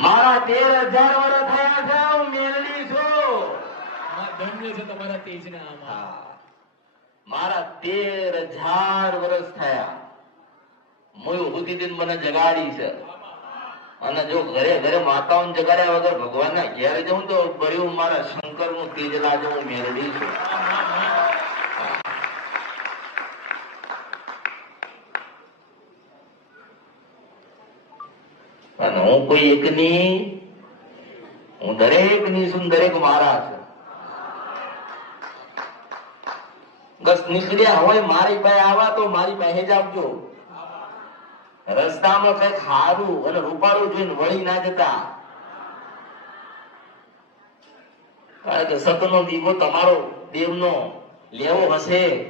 મારા તેર હજાર વર્ષ થયા છે હું મેલડી છું. ધન્ય છે તમારા તેજને આમાં. મારા તેર હજાર વર્ષ થયા. મોય ઊભી દિન મને જગાડી છે. અને જો ઘરે ઘરે માતાઓને જગાડ્યા વગર ભગવાનના ઘેર જઉં તો ભર્યું મારા શંકરનું તેજ લાગે હું મેળવી છું. અને હું કોઈ એકની, હું દરેકની છું દરેક મારા છે. બસ નીકળ્યા હોય, મારી પાસે આવા તો મારી પાસે જ આવજો. રસ્તામાં કંઈક હારું અને રૂપાળું જોઈને વળી ના જતા. કારણ કે સતનો દીવો તમારો, દેવનો, લેવો હશે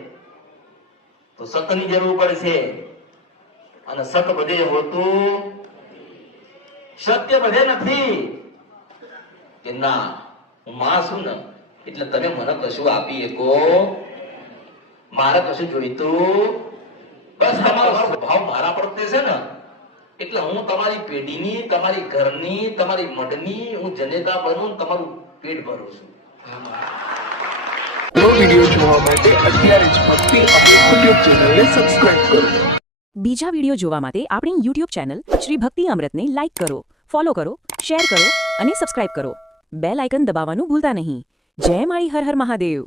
તો સતની જરૂર પડશે. અને સત બધે હોતું સત્ય બધે નથી. કે ના હું માં છું ને એટલે તમે મને કશું આપી શકો. મારે કશું જોઈતું બસ તમારો સ્વભાવ મારા પ્રત્યે છે ને. એટલે હું તમારી પેઢીની તમારી ઘરની તમારી મઢની હું જનેતા બનું ને તમારું પેટ ભરું છું. બીજા વીડિયો જોવા માટે આપણી યુટ્યુબ ચેનલ શ્રી ભક્તિ અમૃતને લાઈક કરો. ફોલો કરો, શેર કરો અને સબસ્ક્રાઇબ કરો. બેલ આઇકન દબાવવાનું ભૂલતા નહીં. જય માળી, હર હર મહાદેવ.